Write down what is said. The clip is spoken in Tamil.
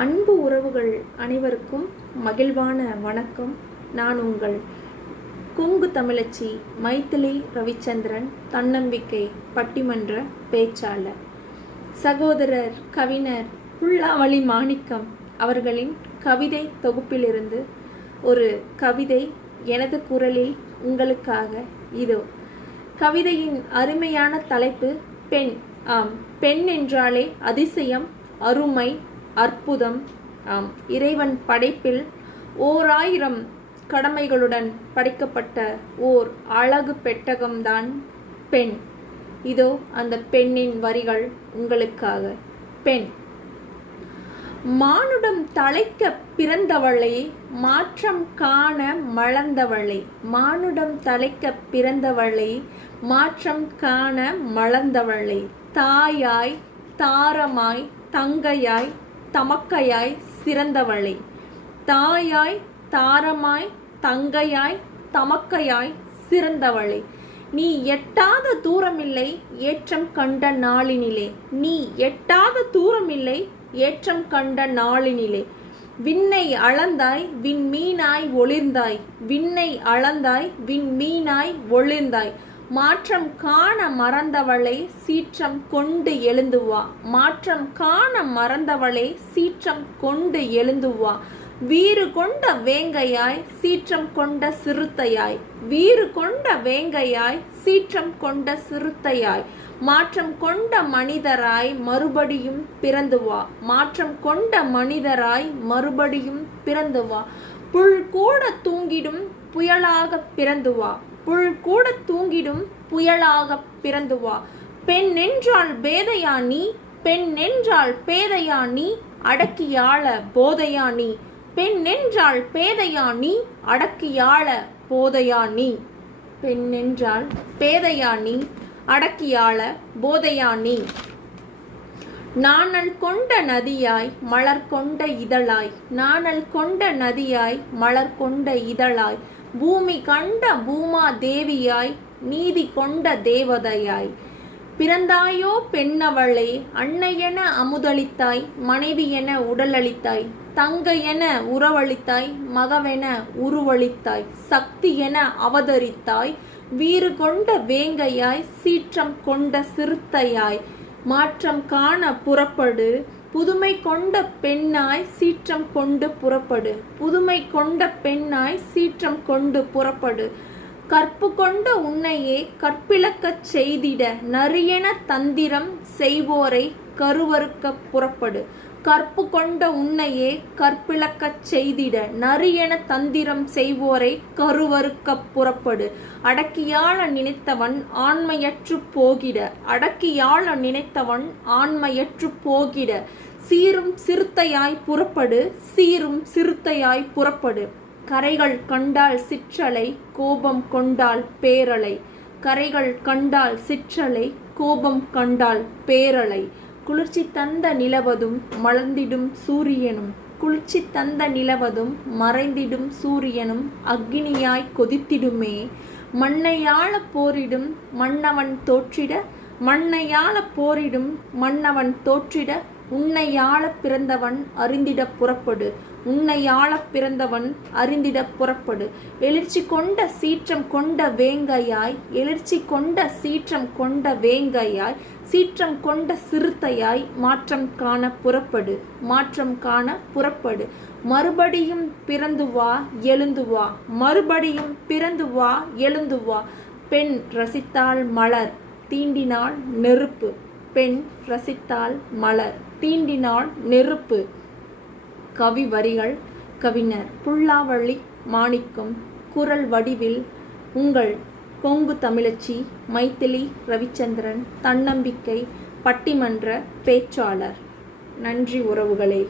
அன்பு உறவுகள் அனைவருக்கும் மகிழ்வான வணக்கம். நான் உங்கள் கொங்கு தமிழச்சி மைத்திலி ரவிச்சந்திரன் தன்னம்பிக்கை பட்டிமன்ற பேச்சாளர். சகோதரர் கவிஞர் புல்லாவளி மாணிக்கம் அவர்களின் கவிதை தொகுப்பிலிருந்து ஒரு கவிதை எனது குரலில் உங்களுக்காக இதோ. கவிதையின் அருமையான தலைப்பு பெண். ஆம் பெண் என்றாலே அதிசயம் அருமை அற்புதம். ஆம் இறைவன் படைப்பில் ஓர் ஆயிரம் கடமைகளுடன் படைக்கப்பட்ட ஓர் அழகு பெட்டகம்தான் பெண். இதோ அந்த பெண்ணின் வரிகள் உங்களுக்காக. பெண். மானுடம் தலைக்க பிறந்தவளே மாற்றம் காண மலர்ந்தவளே. மானுடம் தலைக்க பிறந்தவளே மாற்றம் காண மலர்ந்தவளே. தாயாய் தாரமாய் தங்கையாய் தமக்கையாய் சிறந்தவளே. தாயாய் தாரமாய் தங்கையாய் தமக்கையாய் சிறந்தவளே. நீ எட்டாத தூரமில்லை ஏற்றம் கண்ட நாளினிலே. நீ எட்டாத தூரமில்லை ஏற்றம் கண்ட நாளினிலே. விண்ணை அளந்தாய் விண்மீனாய் ஒளிர்ந்தாய். விண்ணை அளந்தாய் விண்மீனாய் ஒளிர்ந்தாய். மாற்றம் காண மறந்தவளை சீற்றம் கொண்டு எழுந்து வா மாற்றம் காண மறந்தவளை சீற்றம் கொண்டு எழுந்து வா வீறு கொண்ட வேங்கையாய் சீற்றம் கொண்ட சிறுத்தையாய். வீறு கொண்ட வேங்கையாய் சீற்றம் கொண்ட சிறுத்தையாய். மாற்றம் கொண்ட மனிதராய் மறுபடியும் பிறந்து வா மாற்றம் கொண்ட மனிதராய் மறுபடியும் பிறந்து வா புல் கூட தூங்கிடும் புயலாக பிறந்து வா புல் கூட தூங்கிடும் புயலாக பிறந்து வா பெண் என்றால் பேதையா நீ பெண் என்றால் பேதையா நீ அடக்கியாள போதையா நீ பெண் என்றால் பேதையா நீ அடக்கியாள போதையா நீ பெண் என்றால் பேதையா நீ அடக்கியாள போதையா நீ நாணல் கொண்ட நதியாய் மலர் கொண்ட இதழாய். நாணல் கொண்ட நதியாய் மலர் கொண்ட இதழாய். பூமி கண்ட பூமா தேவியாய் நீதி கொண்ட தேவதையாய். பிறந்தாயோ பெண்ணவளே அன்னையென அமுதளித்தாய் மனைவி என உடலளித்தாய் தங்கை என உறவளித்தாய் மகவென உருவளித்தாய் சக்தி என அவதரித்தாய் வீறு கொண்ட வேங்கையாய் சீற்றம் கொண்ட சிறுத்தையாய் மாற்றம் காண புறப்படு புதுமை கொண்ட பெண்ணாய் சீற்றம் கொண்டு புறப்படு. புதுமை கொண்ட பெண்ணாய் சீற்றம் கொண்டு புறப்படு. கற்பு கொண்ட உன்னையே கற்பிழக்கச் செய்திட. நரியென தந்திரம் செய்வோரை கருவறுக்க புறப்படு. கற்பு கொண்ட உன்னையே கற்பிழக்கச் செய்திட நரியென தந்திரம் செய்வோரை கருவறுக்கப் புறப்படு. அடக்கியாள நினைத்தவன் ஆண்மையற்று போகிட அடக்கியாள நினைத்தவன் ஆண்மையற்று போகிட. சீரும் சிறுத்தையாய் புறப்படு சீரும் சிறுத்தையாய் புறப்படு. கரைகள் கண்டால் சிற்றலை கோபம் கொண்டால் பேரலை. கரைகள் கண்டால் சிற்றலை கோபம் கண்டால் பேரலை. குளிர்ச்சி தந்த நிலவதும் மலர்ந்திடும் சூரியனும் குளிர்ச்சி தந்த நிலவதும் மறைந்திடும் சூரியனும் அக்னியாய் கொதித்திடுமே. மண்ணையாள போரிடும் மன்னவன் தோற்றிட மண்ணையாள போரிடும் மன்னவன் தோற்றிட உன்னையாள பிறந்தவன் அறிந்திடப் புறப்படு. உன்னையாள பிறந்தவன் அறிந்திட புறப்படு. எழுச்சி கொண்ட சீற்றம் கொண்ட வேங்கையாய் எழுச்சி கொண்ட சீற்றம் கொண்ட வேங்கையாய் சீற்றம் கொண்ட சிறுத்தையாய் மாற்றம் காண புறப்படு. மாற்றம் காண புறப்படு. மறுபடியும் பிறந்து வா எழுந்து வா. மறுபடியும் பிறந்து வா எழுந்து வா. பெண் ரசித்தாள் மலர் தீண்டினால் நெருப்பு. பெண் ரசித்தால் மலர் தீண்டினால் நெருப்பு. கவி வரிகள் கவிஞர் புல்லாவள்ளி மாணிக்கம் குரல் வடிவில் உங்கள் கொங்கு தமிழச்சி மைத்திலி ரவிச்சந்திரன் தன்னம்பிக்கை பட்டிமன்ற பேச்சாளர். நன்றி உறவுகளே.